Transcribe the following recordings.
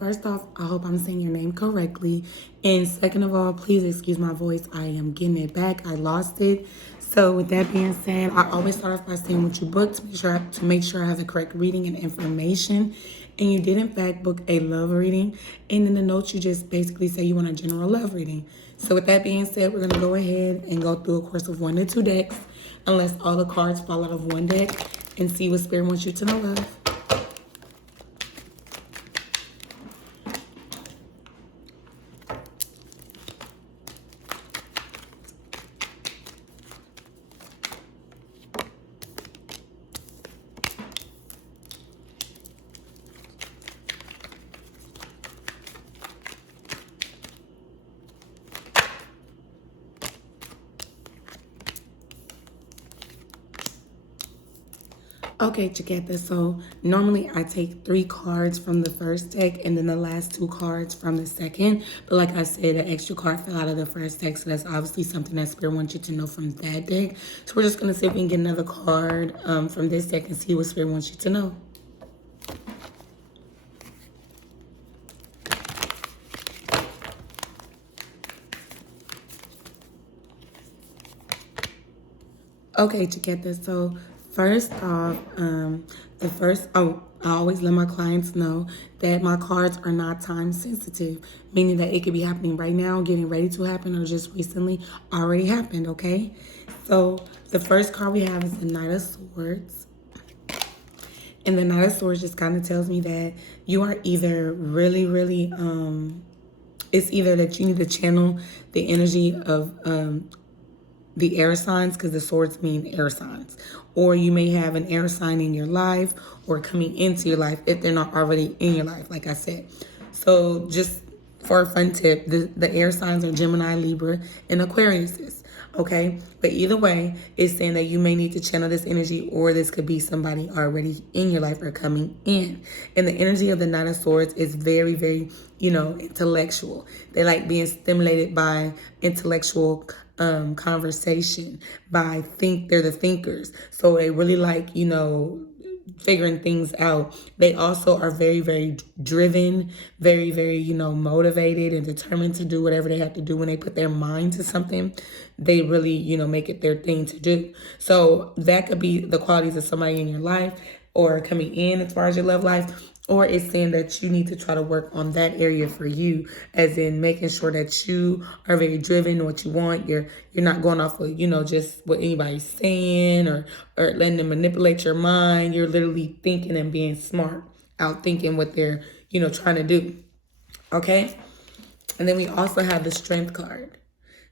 first off, I hope I'm saying your name correctly. And second of all, please excuse my voice. I am getting it back. I lost it. So with that being said, I always start off by saying what you booked to make sure I have the correct reading and information. And you did in fact book a love reading. And in the notes, you just basically say you want a general love reading. So with that being said, we're gonna go ahead and go through a course of 1 to 2 decks, unless all the cards fall out of one deck, and see what Spirit wants you to know, love. Okay, Chaqueta, so normally I take 3 cards from the first deck and then the last 2 cards from the second. But like I said, an extra card fell out of the first deck, so that's obviously something that Spirit wants you to know from that deck. So we're just going to see if we can get another card from this deck and see what Spirit wants you to know. Okay, Chaqueta, so first off, I always let my clients know that my cards are not time sensitive, meaning that it could be happening right now, getting ready to happen, or just recently already happened, okay? So the first card we have is the Knight of Swords. And the Knight of Swords just kind of tells me that you are either really, it's either that you need to channel the energy of the air signs, because the swords mean air signs, or you may have an air sign in your life or coming into your life if they're not already in your life, like I said. So just for a fun tip, the air signs are Gemini, Libra, and Aquarius, okay? But either way, it's saying that you may need to channel this energy, or this could be somebody already in your life or coming in. And the energy of the Knight of Swords is very, intellectual. They like being stimulated by intellectual conversation. They're the thinkers, so they really like figuring things out. They also are very driven, very motivated and determined to do whatever they have to do. When they put their mind to something, they really make it their thing to do. So that could be the qualities of somebody in your life or coming in as far as your love life. Or it's saying that you need to try to work on that area for you, as in making sure that you are very driven in what you want. You're not going off of, just what anybody's saying or letting them manipulate your mind. You're literally thinking and being smart, out thinking what they're, trying to do. Okay? And then we also have the Strength card.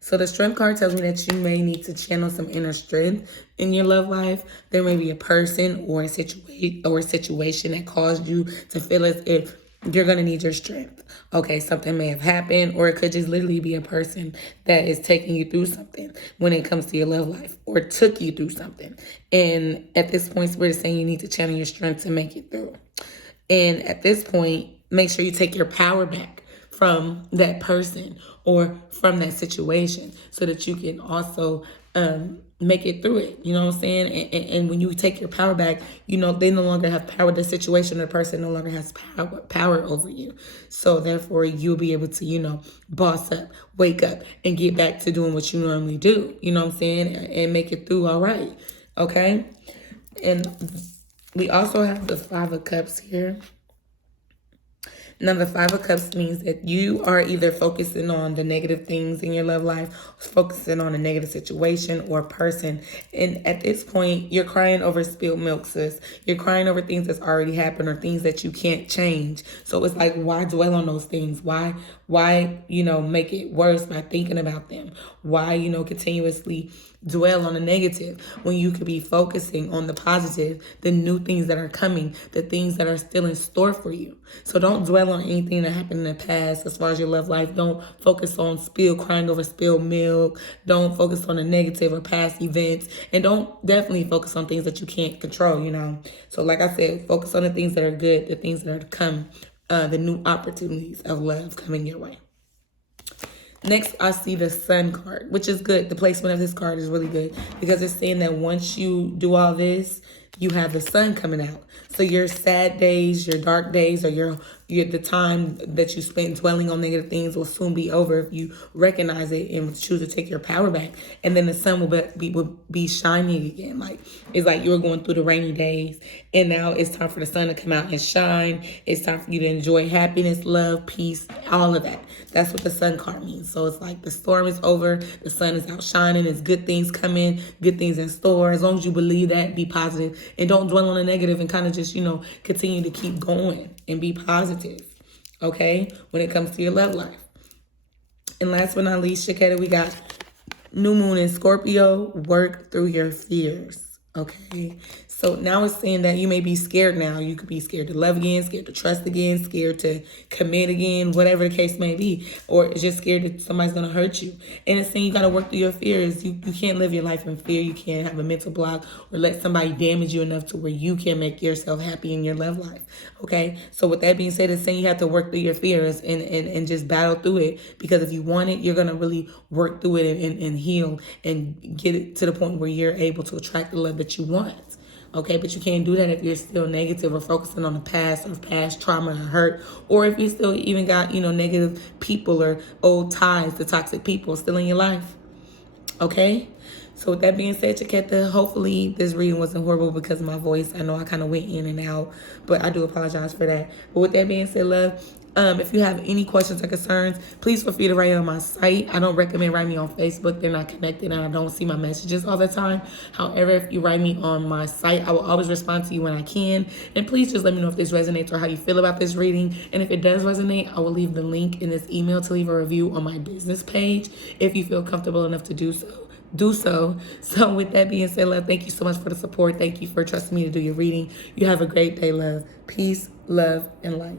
So the Strength card tells me that you may need to channel some inner strength in your love life. There may be a person or a situation that caused you to feel as if you're going to need your strength. Okay, something may have happened, or it could just literally be a person that is taking you through something when it comes to your love life, or took you through something. And at this point, we're saying you need to channel your strength to make it through. And at this point, make sure you take your power back from that person or from that situation, so that you can also make it through it. You know what I'm saying? And when you take your power back, they no longer have power. The situation or the person no longer has power over you. So therefore, you'll be able to, boss up, wake up, and get back to doing what you normally do. You know what I'm saying? And make it through all right. Okay? And we also have the 5 of Cups here. Now, the 5 of Cups means that you are either focusing on the negative things in your love life, focusing on a negative situation or person. And at this point, you're crying over spilled milk, sis. You're crying over things that's already happened or things that you can't change. So it's like, why dwell on those things? Why, make it worse by thinking about them? Why, continuously dwell on the negative when you could be focusing on the positive, the new things that are coming, the things that are still in store for you. So don't dwell on anything that happened in the past as far as your love life. Don't focus on crying over spilled milk. Don't focus on the negative or past events. And don't definitely focus on things that you can't control, So like I said, focus on the things that are good, the things that are to come, the new opportunities of love coming your way. Next, I see the Sun card, which is good. The placement of this card is really good because it's saying that once you do all this, you have the sun coming out. So your sad days, your dark days, or your the time that you spent dwelling on negative things will soon be over if you recognize it and choose to take your power back. And then the sun will be shining again. Like, it's like you were going through the rainy days, and now it's time for the sun to come out and shine. It's time for you to enjoy happiness, love, peace, all of that. That's what the sun card means. So it's like the storm is over, the sun is out shining, there's good things coming, good things in store. As long as you believe that, be positive and don't dwell on the negative, and kind of just, continue to keep going and be positive, okay, when it comes to your love life. And last but not least, Chaqueta, we got new moon in Scorpio. Work through your fears. Okay. So now it's saying that you may be scared now. You could be scared to love again, scared to trust again, scared to commit again, whatever the case may be. Or just scared that somebody's going to hurt you. And it's saying you got to work through your fears. You can't live your life in fear. You can't have a mental block or let somebody damage you enough to where you can't make yourself happy in your love life. Okay. So with that being said, it's saying you have to work through your fears and just battle through it. Because if you want it, you're going to really work through it and heal and get it to the point where you're able to attract the love that you want. Okay, but you can't do that if you're still negative or focusing on the past or past trauma or hurt, or if you still even got, negative people or old ties, the toxic people still in your life. Okay? So with that being said, Chaqueta, hopefully this reading wasn't horrible because of my voice. I know I kind of went in and out, but I do apologize for that. But with that being said, love, if you have any questions or concerns, please feel free to write it on my site. I don't recommend writing me on Facebook. They're not connected and I don't see my messages all the time. However, if you write me on my site, I will always respond to you when I can. And please just let me know if this resonates or how you feel about this reading. And if it does resonate, I will leave the link in this email to leave a review on my business page if you feel comfortable enough to do so. So with that being said, love, thank you so much for the support. Thank you for trusting me to do your reading. You have a great day, love. Peace, love, and light.